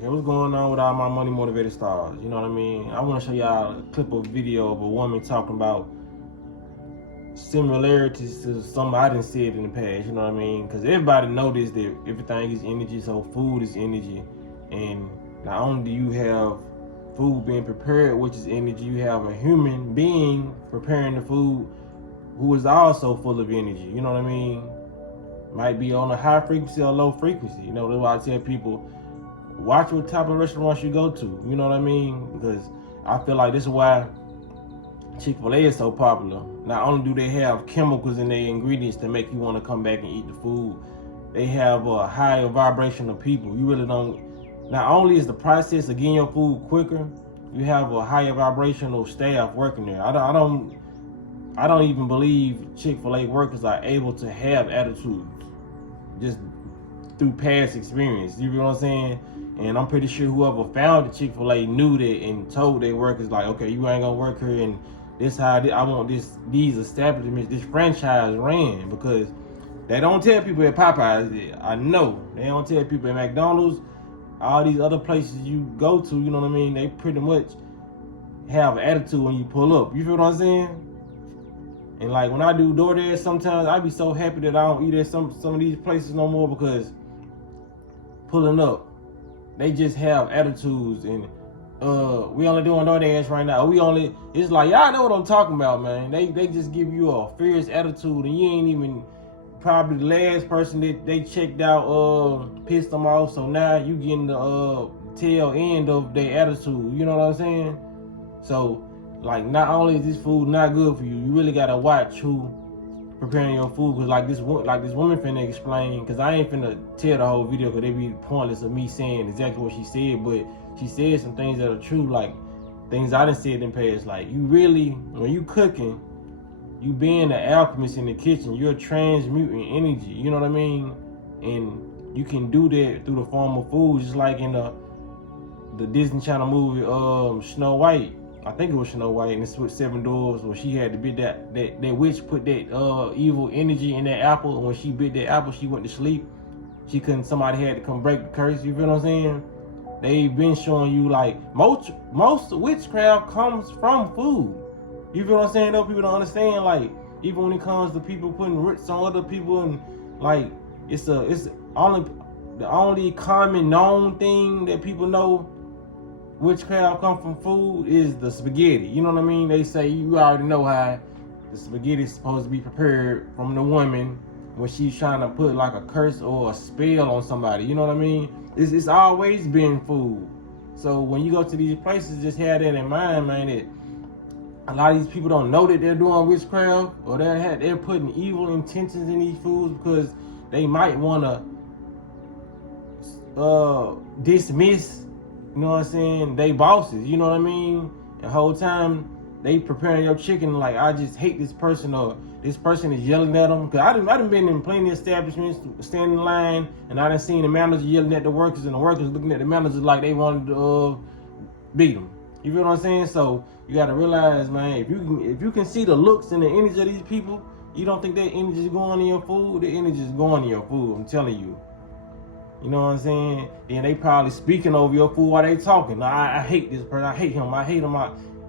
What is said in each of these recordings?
Okay, what's going on with all my money motivated stars? You know what I mean? I want to show y'all a clip of video of a woman talking about similarities to something I didn't see it in the past. You know what I mean? Because everybody noticed that everything is energy, so food is energy, and not only do you have food being prepared, which is energy, you have a human being preparing the food who is also full of energy. You know what I mean? Might be on a high frequency or low frequency. You know, that's why I tell people, watch what type of restaurants you go to. You know what I mean? Because I feel like this is why Chick-fil-A is so popular. Not only do they have chemicals in their ingredients to make you want to come back and eat the food, they have a higher vibration of people. You really don't, not only is the process of getting your food quicker, you have a higher vibrational staff working there. I don't even believe Chick-fil-A workers are able to have attitudes just through past experience. You know what I'm saying? And I'm pretty sure whoever founded Chick-fil-A knew that and told their workers, like, okay, you ain't gonna work here, and this how I want these establishments, this franchise ran. Because they don't tell people at Popeyes, I know they don't tell people at McDonald's, all these other places you go to, you know what I mean, they pretty much have an attitude when you pull up. You feel what I'm saying? And like when I do DoorDash, sometimes I be so happy that I don't eat at some of these places no more, because pulling up, they just have attitudes. And we only doing DoorDash right now. It's like, y'all know what I'm talking about, man. They just give you a fierce attitude, and you ain't even probably the last person that they checked out pissed them off. So now you getting the tail end of their attitude. You know what I'm saying? So like, not only is this food not good for you, you really gotta watch who preparing your food. Cause like this woman finna explain, cause I ain't finna tell the whole video, cause they be pointless of me saying exactly what she said, but she said some things that are true, like things I done said in past. Like, you really, when you cooking, you being the alchemist in the kitchen, you're transmuting energy, you know what I mean? And you can do that through the form of food, just like in the Disney Channel movie Snow White. I think it was Snow White and the Seven Dwarfs, where she had to bit that witch put that evil energy in that apple, and when she bit that apple, she went to sleep. Somebody had to come break the curse. You feel what I'm saying? They've been showing you, like, most witchcraft comes from food. You feel what I'm saying? Though people don't understand, like, even when it comes to people putting roots on other people, and like it's the only common known thing that people know witchcraft come from food is the spaghetti. You know what I mean? They say you already know how the spaghetti is supposed to be prepared from the woman when she's trying to put like a curse or a spell on somebody. You know what I mean? It's always been food. So when you go to these places, just have that in mind, man, that a lot of these people don't know that they're doing witchcraft, or they're putting evil intentions in these foods, because they might want to dismiss, you know what I'm saying, they bosses, you know what I mean? The whole time they preparing your chicken, like, I just hate this person, or this person is yelling at them. Cause I done been in plenty of establishments, standing in line, and I done seen the manager yelling at the workers, and the workers looking at the manager like they wanted to beat them. You feel what I'm saying? So you gotta realize, man, if you can see the looks and the energy of these people, you don't think that energy is going in your food? The energy is going in your food, I'm telling you. You know what I'm saying? Then they probably speaking over your food while they talking. I hate this person. I hate him.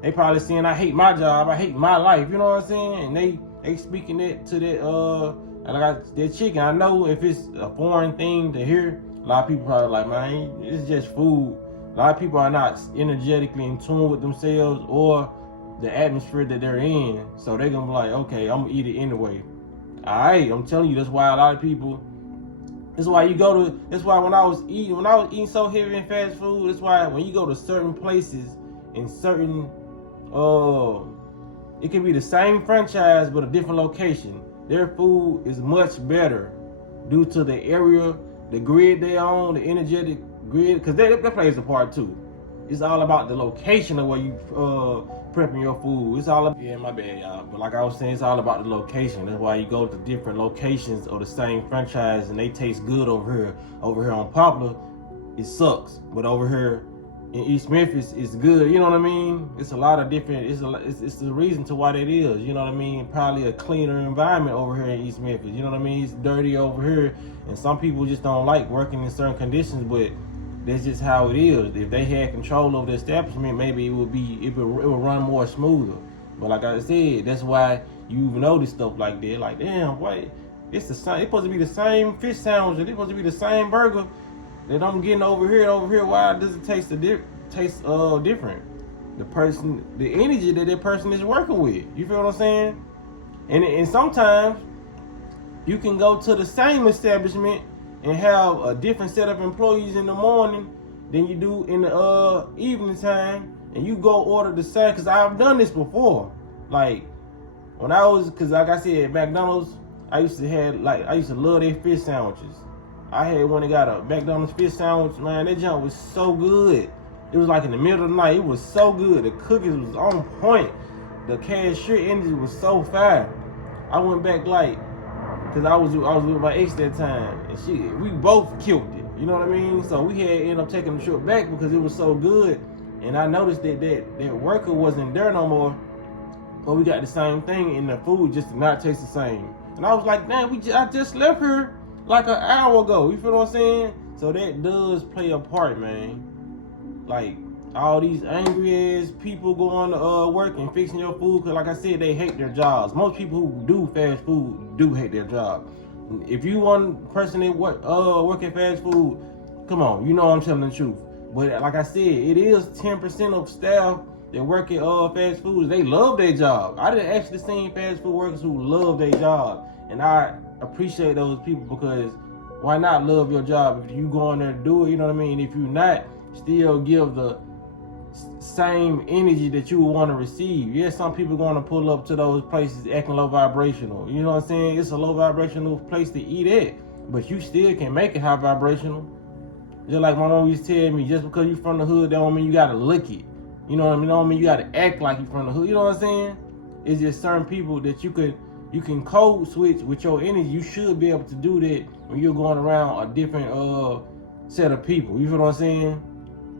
They probably saying, I hate my job. I hate my life. You know what I'm saying? And they speaking it to that chicken. I know if it's a foreign thing to hear, a lot of people probably like, man, it's just food. A lot of people are not energetically in tune with themselves or the atmosphere that they're in. So they're gonna be like, okay, I'm gonna eat it anyway. Alright, I'm telling you, that's why a lot of people, that's why when I was eating so heavy in fast food, that's why when you go to certain places in certain, it can be the same franchise but a different location, their food is much better due to the area, the grid they own, the energetic grid, because that plays a part too. It's all about the location of where you prepping your food. It's all about, yeah, my bad, y'all. But like I was saying, it's all about the location. That's why you go to different locations of the same franchise and they taste good over here. Over here on Poplar, it sucks. But over here in East Memphis, it's good. You know what I mean? It's a lot of different. It's the reason to why that is. You know what I mean? Probably a cleaner environment over here in East Memphis. You know what I mean? It's dirty over here, and some people just don't like working in certain conditions, but that's just how it is. If they had control over the establishment, maybe it would run more smoother. But like I said, that's why you notice stuff like that. Like, damn, wait, it's the same. It's supposed to be the same fish sandwich. It's supposed to be the same burger that I'm getting over here. Why does it taste different? The energy that person is working with. You feel what I'm saying? And sometimes you can go to the same establishment and have a different set of employees in the morning than you do in the evening time, and you go order the same. Cause I've done this before. Like when I was, cause like I said, at McDonald's, I used to love their fish sandwiches. I had one that got a McDonald's fish sandwich, man. That junk was so good. It was like in the middle of the night. It was so good. The cookies was on point. The cashier energy was so fire. I went back like, cause I was with my ex that time, and we both killed it. You know what I mean? So we had ended up taking the trip back because it was so good. And I noticed that worker wasn't there no more. But we got the same thing, and the food just did not taste the same. And I was like, damn, I just left here like an hour ago. You feel what I'm saying? So that does play a part, man. Like all these angry ass people going to work and fixing your food, because like I said, they hate their jobs. Most people who do fast food do hate their job. If you one person that work at fast food, come on, you know I'm telling the truth. But like I said, it is 10% of staff that work at fast foods. They love their job. I done actually seen fast food workers who love their job, and I appreciate those people, because why not love your job if you go in there to do it? You know what I mean? If you're not, still give the same energy that you would want to receive. Yeah, some people going to pull up to those places acting low vibrational. You know what I'm saying? It's a low vibrational place to eat at, but you still can make it high vibrational. Just like my mom used to tell me, just because you from the hood, that don't mean you got to lick it. You know what I mean? Don't mean you got to act like you from the hood. You know what I'm saying? It's just certain people that you can code switch with your energy. You should be able to do that when you're going around a different set of people. You feel what I'm saying?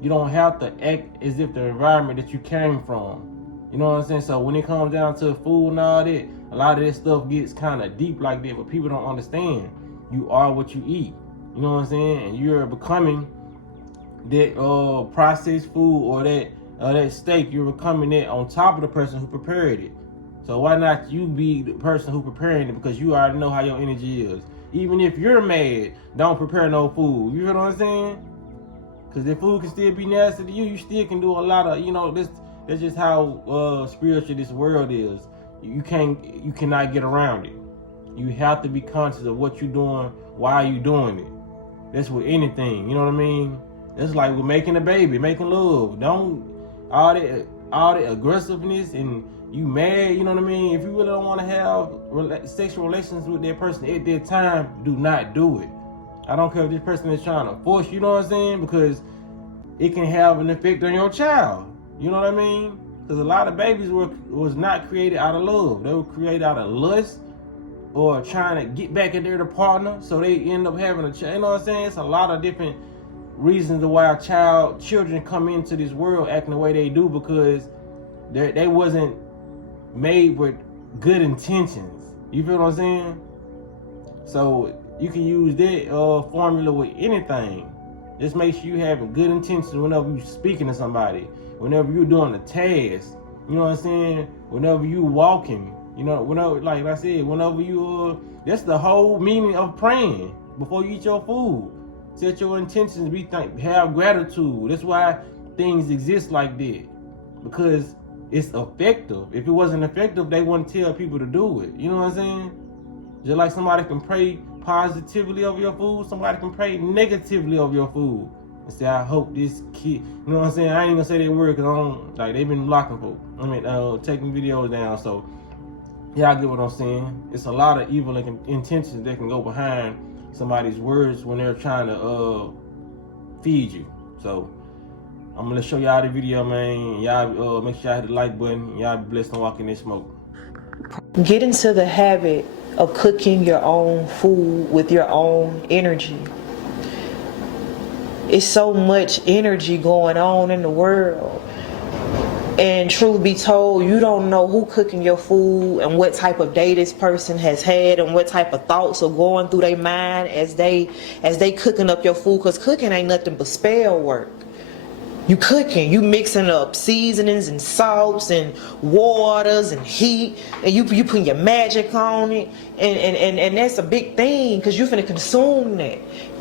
You don't have to act as if the environment that you came from. You know what I'm saying? So when it comes down to food and all that, a lot of that stuff gets kind of deep like that, but people don't understand. You are what you eat. You know what I'm saying? And you're becoming that processed food or that steak. You're becoming that on top of the person who prepared it. So why not you be the person who preparing it, because you already know how your energy is. Even if you're mad, don't prepare no food. You know what I'm saying? Because the food can still be nasty to you. You still can do a lot of, that's just how spiritual this world is. You cannot get around it. You have to be conscious of what you're doing, why you doing it. That's with anything, you know what I mean? It's like with making a baby, making love. Don't all that aggressiveness and you mad, you know what I mean? If you really don't want to have sexual relations with that person at that time, do not do it. I don't care if this person is trying to force you know what I'm saying? Because it can have an effect on your child. You know what I mean? Because a lot of babies was not created out of love. They were created out of lust or trying to get back at their partner, so they end up having a child. You know what I'm saying? It's a lot of different reasons why children come into this world acting the way they do, because they wasn't made with good intentions. You feel what I'm saying? So you can use that formula with anything. Just make sure you having good intentions whenever you speaking to somebody, whenever you're doing a task. You know what I'm saying? Whenever you walking, whenever, like I said, whenever you that's the whole meaning of praying before you eat your food. Set your intentions, have gratitude. That's why things exist like that, because it's effective. If it wasn't effective, they wouldn't tell people to do it. You know what I'm saying? Just like somebody can pray positively over your food, somebody can pray negatively over your food and say, I hope this kid, you know what I'm saying? I ain't gonna say that word because I don't, like, they've been blocking folk. Taking videos down. So yeah, I get what I'm saying. It's a lot of evil intentions that can go behind somebody's words when they're trying to feed you. So I'm gonna show y'all the video, man. Y'all make sure y'all hit the like button. Y'all be blessed and walk in this smoke. Get into the habit of cooking your own food with your own energy. It's so much energy going on in the world. And truth be told, you don't know who cooking your food and what type of day this person has had and what type of thoughts are going through their mind as they cooking up your food. Because cooking ain't nothing but spell work. You cooking, you mixing up seasonings and salts and waters and heat, and you putting your magic on it, and that's a big thing, because you finna consume that.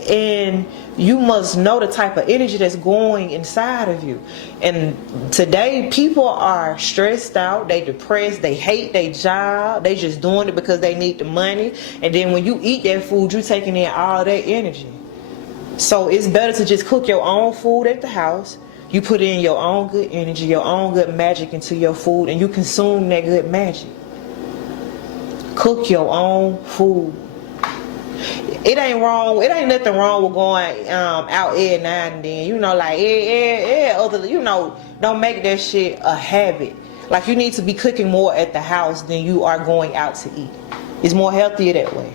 And you must know the type of energy that's going inside of you. And today people are stressed out, they depressed, they hate their job, they just doing it because they need the money. And then when you eat that food, you taking in all that energy. So it's better to just cook your own food at the house. You put in your own good energy, your own good magic into your food, and you consume that good magic. Cook your own food. It ain't wrong. It ain't nothing wrong with going out every now and then. You know, like other. You know, don't make that shit a habit. Like, you need to be cooking more at the house than you are going out to eat. It's more healthier that way.